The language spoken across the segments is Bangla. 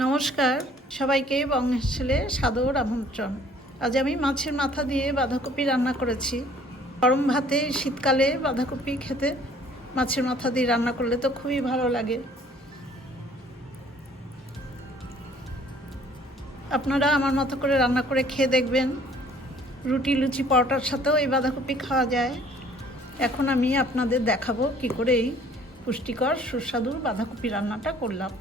নমস্কার, সবাইকে বঙ্গের ছেলে সাদর আমন্ত্রণ। আজ আমি মাছের মাথা দিয়ে বাঁধাকপি রান্না করেছি। গরম ভাতে শীতকালে বাঁধাকপি খেতে মাছের মাথা দিয়ে রান্না করলে তো খুবই ভালো লাগে। আপনারা আমার মতো করে রান্না করে খেয়ে দেখবেন। রুটি, লুচি, পরোটার সাথেও এই বাঁধাকপি খাওয়া যায়। এখন আমি আপনাদের দেখাবো কী করে এই পুষ্টিকর সুস্বাদু বাঁধাকপি রান্নাটা করলাম।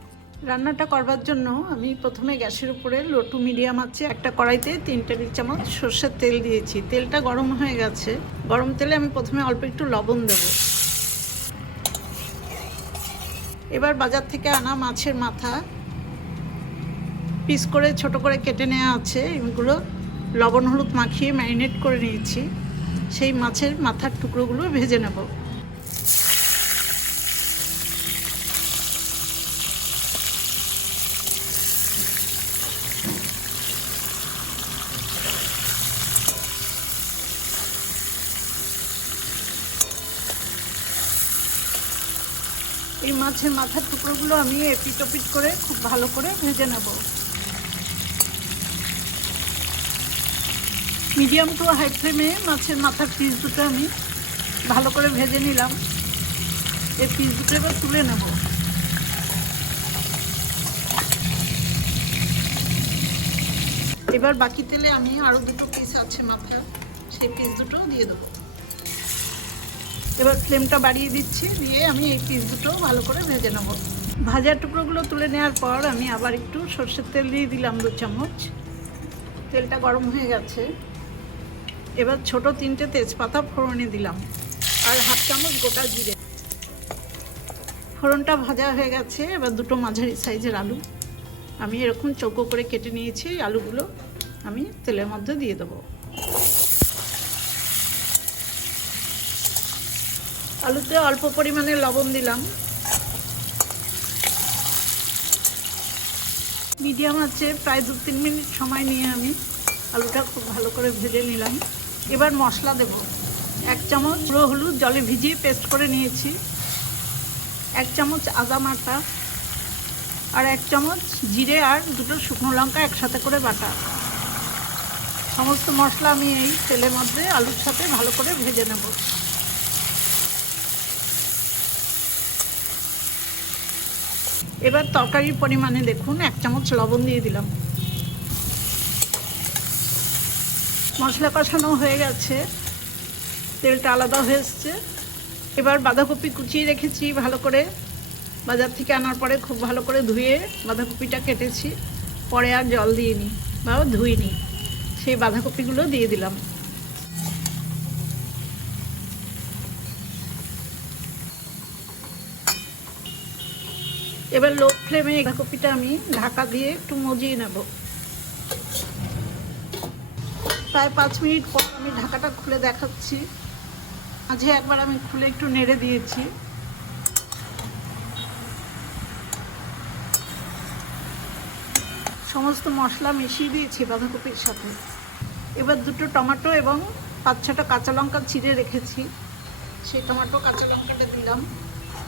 রান্নাটা করবার জন্য আমি প্রথমে গ্যাসের উপরে লো টু মিডিয়াম আছে একটা কড়াইতে 3 টেবিল চামচ সর্ষের তেল দিয়েছি। তেলটা গরম হয়ে গেছে। গরম তেলে আমি প্রথমে অল্প একটু লবণ দেব। এবার বাজার থেকে আনা মাছের মাথা পিস করে ছোট করে কেটে নেওয়া আছে, এগুলো লবণ হলুদ মাখিয়ে ম্যারিনেট করে নিয়েছি। সেই মাছের মাথার টুকরোগুলো ভেজে নেব। এই মাছের মাথার টুকরোগুলো আমি এপিট ওপিট করে খুব ভালো করে ভেজে নেব। মিডিয়াম টু হাই ফ্লেমে মাছের মাথার পিস দুটো আমি ভালো করে ভেজে নিলাম। এই পিস দুটো এবার তুলে নেব। এবার বাকি তেলে আমি আরও দুটো পিস আছে মাথার, সেই পিস দুটো দিয়ে দেবো। এবার ফ্লেমটা বাড়িয়ে দিচ্ছি, দিয়ে আমি এই পিস দুটো ভালো করে ভেজে নেব। ভাজার টুকরোগুলো তুলে নেওয়ার পর আমি আবার একটু সর্ষের তেল দিয়ে দিলাম 2 চামচ। তেলটা গরম হয়ে গেছে। এবার ছোট 3টে তেজপাতা ফোড়নে দিলাম আর 1/2 চামচ গোটা জিরে। ফোড়নটা ভাজা হয়ে গেছে। এবার দুটো মাঝারি সাইজের আলু আমি এরকম চৌকো করে কেটে নিয়েছি। আলুগুলো আমি তেলের মধ্যে দিয়ে দেবো। আলুতে অল্প পরিমাণে লবণ দিলাম। মিডিয়াম আছে প্রায় 2-3 মিনিট সময় নিয়ে আমি আলুটা খুব ভালো করে ভেজে নিলাম। এবার মশলা দেব। 1 চামচ গুঁড়ো হলুদ জলে ভিজিয়ে পেস্ট করে নিয়েছি, 1 চামচ আদা বাটা, আর 1 চামচ জিরে আর 2টো শুকনো লঙ্কা একসাথে করে বাটা। সমস্ত মশলা আমি এই তেলের মধ্যে আলুর সাথে ভালো করে ভেজে নেব। এবার তরকারির পরিমাণে দেখুন 1 চামচ লবণ দিয়ে দিলাম। মশলা কষানো হয়ে গেছে, তেলটা আলাদা হয়ে এসছে। এবার বাঁধাকপি কুচিয়ে রেখেছি ভালো করে, বাজার থেকে আনার পরে খুব ভালো করে ধুয়ে বাঁধাকপিটা কেটেছি, পরে আর জল দিইনি বা ধুইনি। সেই বাঁধাকপিগুলো দিয়ে দিলাম। এবার লো ফ্লেমে বাঁধাকপিটা আমি ঢাকা দিয়ে একটু মজিয়ে নেব। প্রায় 5 মিনিট পর আমি ঢাকাটা খুলে দেখাচ্ছি। মাঝে একবার আমি খুলে একটু নেড়ে দিয়েছি। সমস্ত মশলা মিশিয়ে দিয়েছি বাঁধাকপির সাথে। এবার 2টো টমেটো এবং 5-6টা কাঁচা লঙ্কা চিড়ে রেখেছি, সেই টমেটো কাঁচা লঙ্কাটা দিলাম।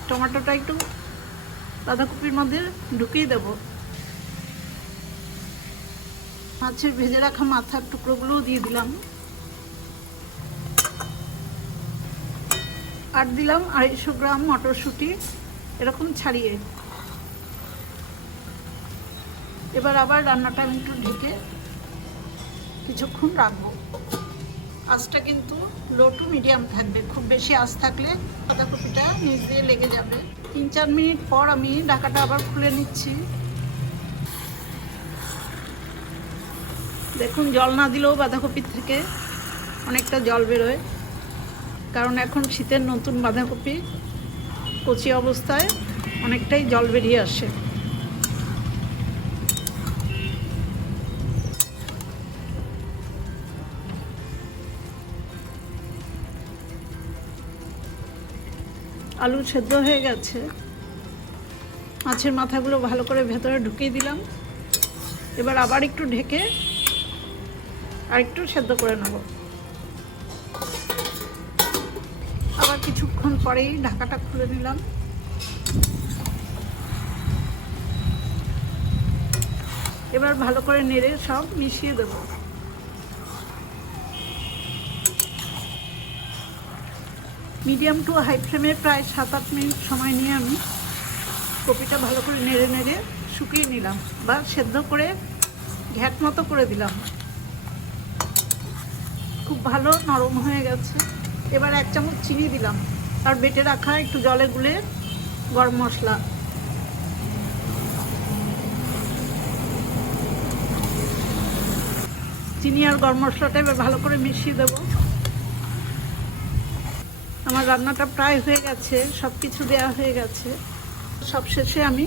টমেটোটা একটু বাঁধাকপির মধ্যে ঢুকিয়ে দেব। মাছের ভেজে রাখা মাথার টুকরোগুলোও দিয়ে দিলাম। আর দিলাম 250 গ্রাম মটরশুঁটি এরকম ছাড়িয়ে। এবার আবার রান্নাটা আমি একটু ঢেকে কিছুক্ষণ রাখবো। আঁচটা কিন্তু লো টু মিডিয়াম থাকবে, খুব বেশি আঁচ থাকলে বাঁধাকপিটা নিচ দিয়ে লেগে যাবে। 3-4 মিনিট পর আমি ঢাকাটা আবার খুলে নিচ্ছি। দেখুন জল না দিলেও বাঁধাকপির থেকে অনেকটা জল বেরোয়, কারণ এখন শীতের নতুন বাঁধাকপি কচি অবস্থায় অনেকটাই জল বেরিয়ে আসে। আলু সেদ্ধ হয়ে গেছে। মাছের মাথাগুলো ভালো করে ভেতরে ঢুকিয়ে দিলাম। এবার আবার একটু ঢেকে আর একটু সেদ্ধ করে নেব। আবার কিছুক্ষণ পরেই ঢাকাটা খুলে নিলাম। এবার ভালো করে নেড়ে সব মিশিয়ে দেব। মিডিয়াম টু হাই ফ্লেমে প্রায় 7-8 মিনিট সময় নিয়ে আমি কপিটা ভালো করে নেড়ে নেড়ে শুকিয়ে নিলাম বা সেদ্ধ করে ঘ্যাট মতো করে দিলাম। খুব ভালো নরম হয়ে গেছে। এবার 1 চামচ চিনি দিলাম আর বেটে রাখা একটু জলে গুলে গরম মশলা, চিনি আর গরম মশলাটা এবার ভালো করে মিশিয়ে দেব। আমার রান্নাটা প্রায় হয়ে গেছে, সব কিছু দেওয়া হয়ে গেছে। সবশেষে আমি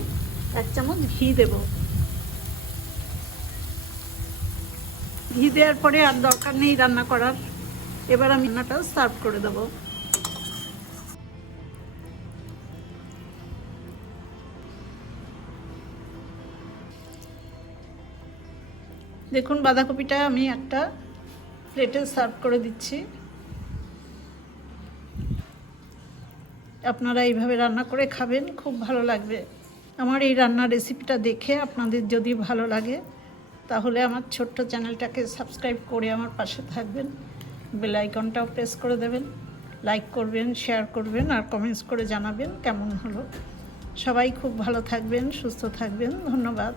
1 চামচ ঘি দেব। ঘি দেওয়ার পরে আর দরকার নেই রান্না করার। এবার আমি রান্নাটা সার্ভ করে দেব। দেখুন বাঁধাকপিটা আমি একটা প্লেটে সার্ভ করে দিচ্ছি। আপনারা এইভাবে রান্না করে খাবেন, খুব ভালো লাগবে। আমার এই রান্নার রেসিপিটা দেখে আপনাদের যদি ভালো লাগে তাহলে আমার ছোট্ট চ্যানেলটাকে সাবস্ক্রাইব করে আমার পাশে থাকবেন, বেল আইকনটাও প্রেস করে দেবেন, লাইক করবেন, শেয়ার করবেন আর কমেন্টস করে জানাবেন কেমন হলো। সবাই খুব ভালো থাকবেন, সুস্থ থাকবেন। ধন্যবাদ।